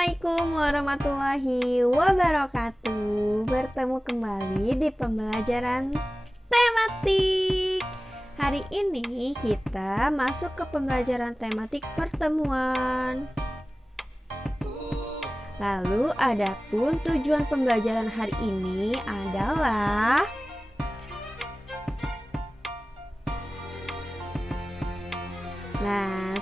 Assalamualaikum warahmatullahi wabarakatuh. Bertemu kembali di pembelajaran tematik. Hari ini kita masuk ke pembelajaran tematik pertemuan. Lalu adapun tujuan pembelajaran hari ini adalah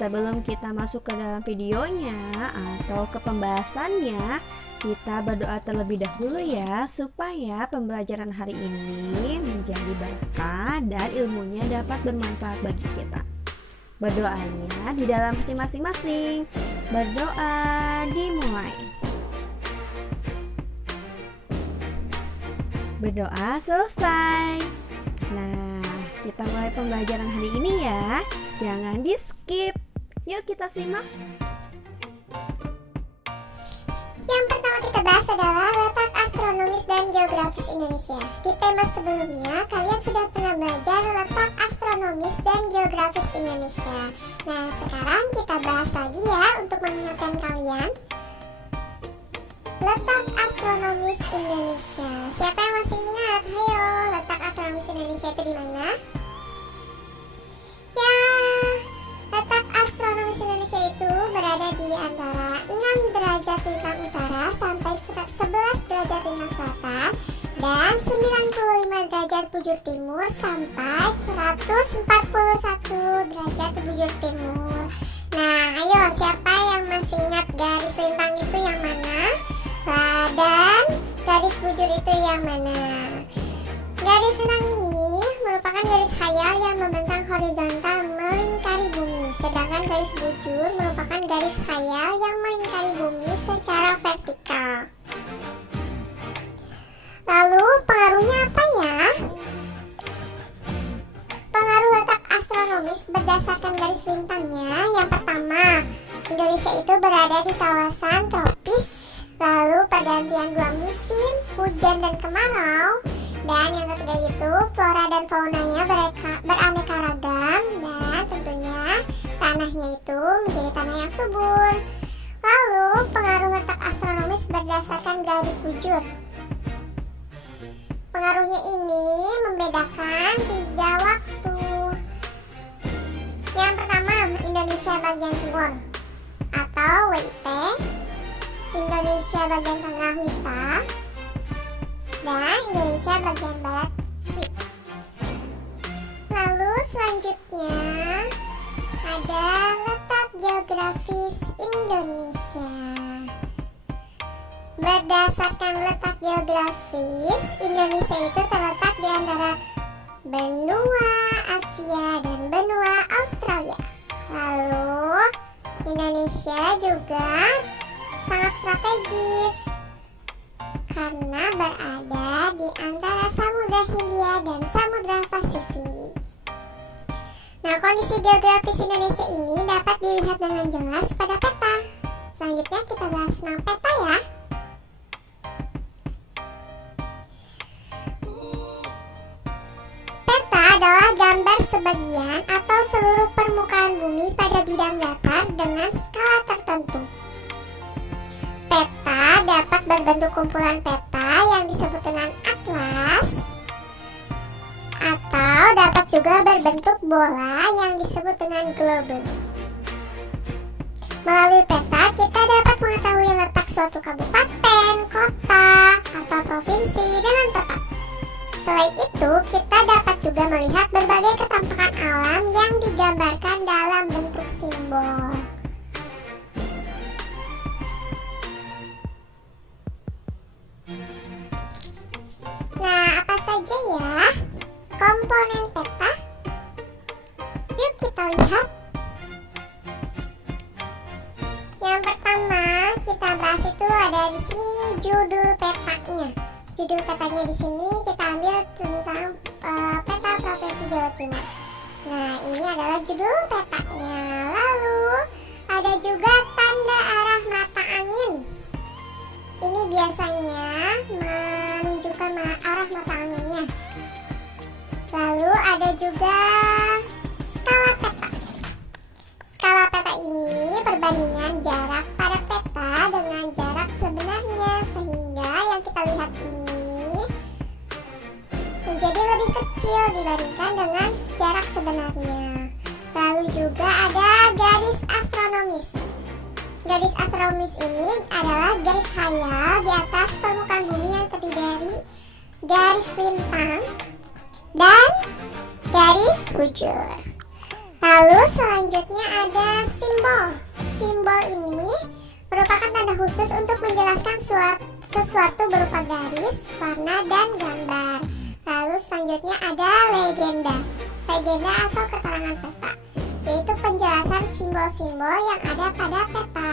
sebelum kita masuk ke dalam videonya atau ke pembahasannya, kita berdoa terlebih dahulu ya, supaya pembelajaran hari ini menjadi berkah dan ilmunya dapat bermanfaat bagi kita. Berdoanya di dalam hati masing-masing. Berdoa dimulai. Berdoa selesai. Nah, kita mulai pembelajaran hari ini ya. Jangan di skip. Yuk kita simak. Yang pertama kita bahas adalah letak astronomis dan geografis Indonesia. Di tema sebelumnya, kalian sudah pernah belajar letak astronomis dan geografis Indonesia. Nah, sekarang kita bahas lagi ya untuk mengingatkan kalian. Letak astronomis Indonesia. Siapa yang masih ingat? Hayo, letak astronomis Indonesia itu di mana? Ya, letak astronomis Indonesia itu berada di antara 6 derajat lintang utara sampai 11 derajat lintang selatan dan 95 derajat bujur timur sampai 141 derajat bujur timur. Nah, ayo siapa yang masih ingat garis lintang itu yang mana? Dan garis bujur itu yang mana? Garis lintang ini merupakan garis khayal yang membentang horizontal melingkari bumi, sedangkan garis bujur merupakan garis khayal yang melingkari bumi secara vertikal. Lalu pengaruhnya apa ya? Pengaruh letak astronomis berdasarkan garis lintangnya. Yang pertama, Indonesia itu berada di kawasan tropis. Lalu pergantian dua musim, hujan dan kemarau. Dan yang ketiga itu flora dan faunanya beraneka ragam, dan tentunya tanahnya itu menjadi tanah yang subur. Lalu pengaruh letak astronomis berdasarkan garis bujur. Pengaruhnya ini membedakan 3 waktu. Yang pertama, Indonesia bagian timur atau WIT, Indonesia bagian tengah WITA, dan Indonesia bagian barat WIB. Lalu selanjutnya ada letak geografis Indonesia. Berdasarkan letak geografis, Indonesia itu terletak di antara benua Asia dan benua Australia. Lalu Indonesia juga sangat strategis karena berada di antara Samudra Hindia dan Samudra Pasifik. Nah, kondisi geografis Indonesia ini dapat dilihat dengan jelas pada peta. Selanjutnya kita bahas tentang peta ya. Peta adalah gambar sebagian atau seluruh permukaan bumi pada bidang datar dengan skala tertentu. Peta dapat berbentuk kumpulan peta yang disebut dengan atlas, atau dapat juga berbentuk bola yang disebut dengan globe. Melalui peta, kita dapat mengetahui letak suatu kabupaten, kota, atau provinsi dengan tepat. Selain itu, kita dapat juga melihat berbagai ketampanan alam yang digambarkan dalam bentuk simbol. Nah, apa saja ya komponen peta? Yuk kita lihat. Yang pertama kita bahas itu ada di sini judul petanya. Judul petanya di sini kita ambil tentang peta Provinsi Jawa Timur. Nah, ini adalah judul petanya. Lalu ada juga tanda arah mata angin. Ini biasanya menunjukkan arah mata anginnya. Lalu ada juga skala peta. Skala peta ini perbandingan jarak pada peta peta dengan jarak sebenarnya, sehingga yang kita lihat ini menjadi lebih kecil dibandingkan dengan jarak sebenarnya. Lalu juga ada garis astronomis. Garis astronomis ini adalah garis khayal di atas permukaan bumi yang terdiri dari garis lintang dan garis bujur. Lalu selanjutnya ada simbol. Simbol ini merupakan tanda khusus untuk menjelaskan sesuatu berupa garis, warna, dan gambar. Lalu selanjutnya ada legenda. Legenda atau keterangan peta, yaitu penjelasan simbol-simbol yang ada pada peta.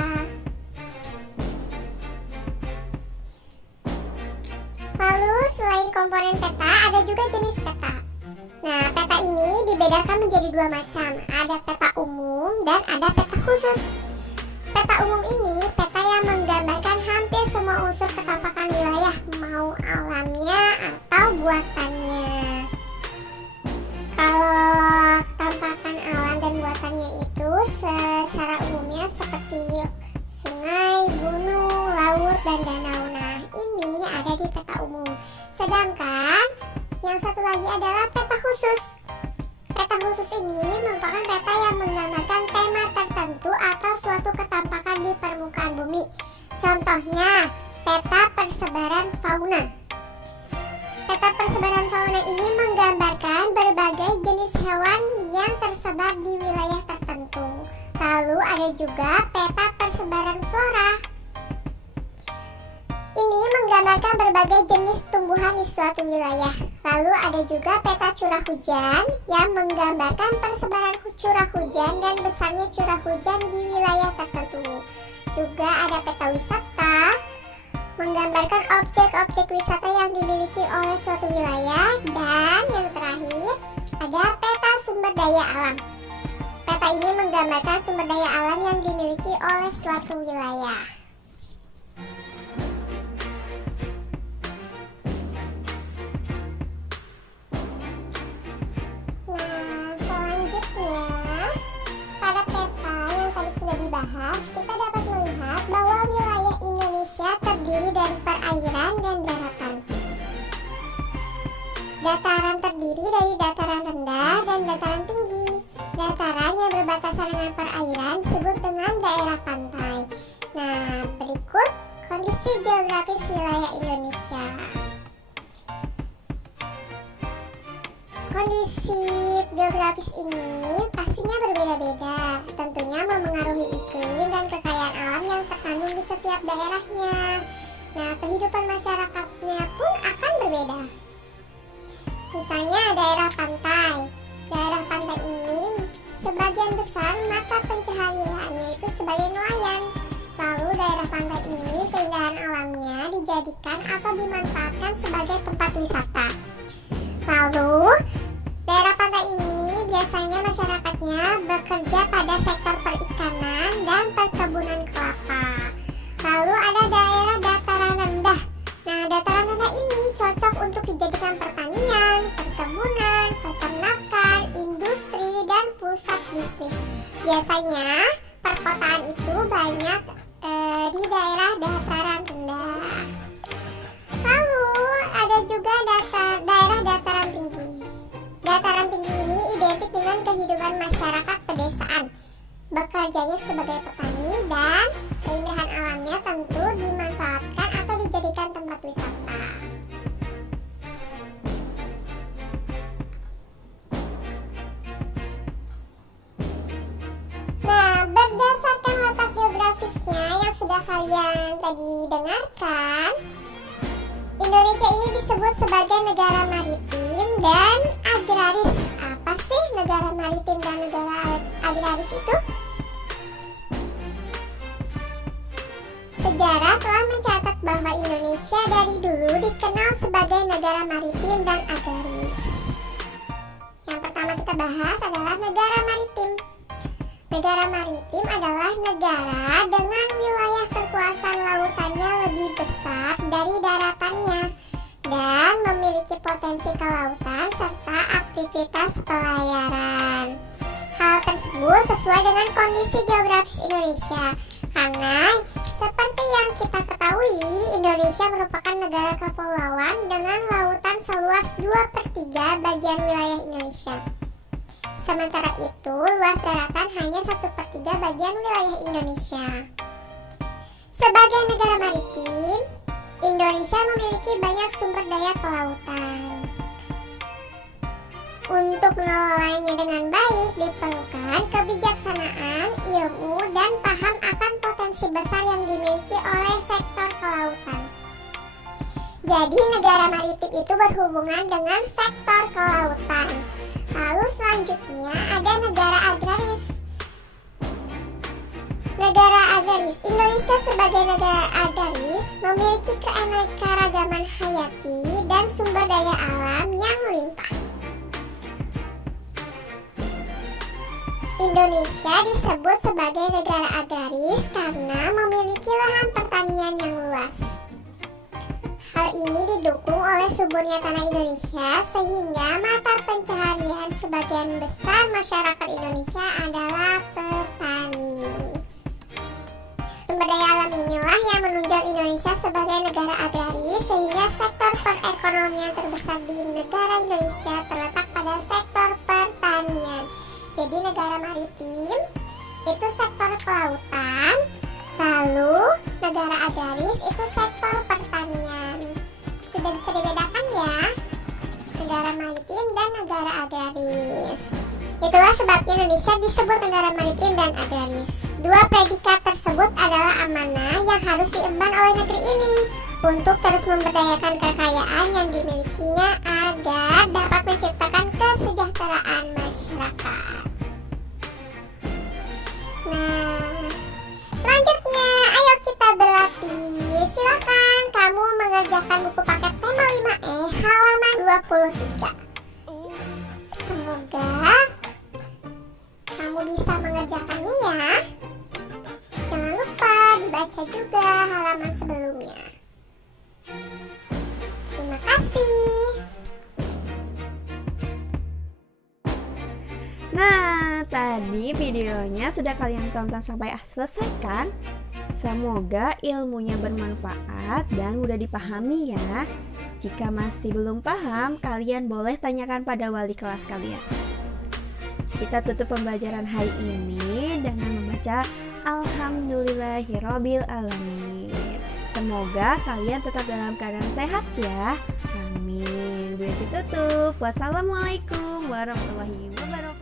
Lalu selain komponen peta, ada juga jenis peta. Nah, peta ini dibedakan menjadi dua macam. Ada peta umum dan ada peta khusus. Peta umum ini peta yang menggambarkan hampir semua unsur ketampakan wilayah, mau alamnya atau buatannya. Kalau ketampakan alam dan buatannya itu secara umumnya seperti sungai, gunung, laut, dan danau. Nah, ini ada di peta umum. Sedangkan yang satu lagi adalah peta khusus. Peta khusus ini merupakan peta yang menggambarkan tema tertentu atau suatu ketampakan di permukaan bumi. Contohnya, peta persebaran fauna. Peta persebaran fauna ini menggambarkan berbagai jenis hewan yang tersebar di wilayah tertentu. Lalu ada juga peta persebaran flora. Ini menggambarkan berbagai jenis tumbuhan di suatu wilayah. Lalu ada juga peta curah hujan yang menggambarkan persebaran curah hujan dan besarnya curah hujan di wilayah tertentu. Juga ada peta wisata, menggambarkan objek-objek wisata yang dimiliki oleh suatu wilayah. Dan yang terakhir, ada peta sumber daya alam. Peta ini menggambarkan sumber daya alam yang dimiliki oleh suatu wilayah. Dibahas, kita dapat melihat bahwa wilayah Indonesia terdiri dari perairan dan daratan. Dataran terdiri dari dataran rendah dan dataran tinggi. Dataran yang berbatasan dengan perairan disebut dengan daerah pantai. Nah, berikut kondisi geografis wilayah Indonesia. Kondisi geografis ini pastinya berbeda-beda, tentunya memengaruhi iklim dan kekayaan alam yang terkandung di setiap daerahnya. Nah, kehidupan masyarakatnya pun akan berbeda. Misalnya daerah pantai. Daerah pantai ini sebagian besar mata pencahariannya itu sebagai nelayan. Lalu daerah pantai ini keindahan alamnya dijadikan atau dimanfaatkan sebagai tempat wisata. Lalu daerah pantai ini biasanya masyarakatnya bekerja pada sektor perikanan dan perkebunan kelapa. Lalu ada daerah dataran rendah. Nah, dataran rendah ini cocok untuk dijadikan pertanian, perkebunan, peternakan, industri, dan pusat bisnis. Biasanya perkotaan itu banyak di daerah dataran rendah. Lalu ada juga daerah dataran tinggi. Dataran tinggi ini identik dengan kehidupan masyarakat pedesaan, bekerjanya sebagai petani, dan keindahan alamnya tentu dimanfaatkan atau dijadikan tempat wisata. Nah, berdasarkan letak geografisnya yang sudah kalian tadi dengarkan, Indonesia ini disebut sebagai negara maritim dan agraris. Apa sih negara maritim dan negara agraris itu? Sejarah telah mencatat bahwa Indonesia dari dulu dikenal sebagai negara maritim dan agraris. Yang pertama kita bahas adalah negara maritim. Negara maritim adalah negara dengan wilayah kekuasaan lautannya lebih besar dari daratannya dan memiliki potensi kelautan serta aktivitas pelayaran. Hal tersebut sesuai dengan kondisi geografis Indonesia karena Seperti yang kita ketahui, Indonesia merupakan negara kepulauan dengan lautan seluas 2/3 bagian wilayah Indonesia. Sementara itu, luas daratan hanya 1/3 bagian wilayah Indonesia. Sebagai negara maritim, Indonesia memiliki banyak sumber daya kelautan. Untuk mengelolanya dengan baik diperlukan kebijaksanaan, ilmu, dan paham akan potensi besar yang dimiliki oleh sektor kelautan. Jadi negara maritim itu berhubungan dengan sektor kelautan. Lalu selanjutnya ada negara agraris. Negara agraris, Indonesia sebagai negara agraris memiliki keanekaragaman hayati dan sumber daya alam yang limpah. Indonesia disebut sebagai negara agraris karena memiliki lahan pertanian yang luas. Hal ini didukung oleh suburnya tanah Indonesia sehingga mata pencaharian sebagian besar masyarakat Indonesia adalah petani. Sumber daya alam inilah yang menunjang Indonesia sebagai negara agraris sehingga sektor perekonomian terbesar di negara Indonesia terletak pada sektor pertanian. Jadi negara maritim itu sektor kelautan, lalu negara agraris itu sektor pertanian. Sudah bisa dibedakan ya, negara maritim dan negara agraris. Itulah sebabnya Indonesia disebut negara maritim dan agraris. Dua predikat tersebut adalah amanah yang harus diemban oleh negeri ini untuk terus memberdayakan kekayaan yang dimilikinya agar dapat menciptakan kesejahteraan masyarakat. Nah, selanjutnya ayo kita berlatih. Silakan kamu mengerjakan buku paket tema 5E halaman 23. Semoga kamu bisa mengerjakannya ya. Jangan lupa dibaca juga halaman sebelumnya. Terima kasih. Nah, tadi videonya sudah kalian tonton sampai selesai kan? Semoga ilmunya bermanfaat dan mudah dipahami ya. Jika masih belum paham, kalian boleh tanyakan pada wali kelas kalian. Kita tutup pembelajaran hari ini dengan membaca Alhamdulillahirobbil alamin. Semoga kalian tetap dalam keadaan sehat ya. Amin. Gue tutup. Wassalamualaikum warahmatullahi wabarakatuh.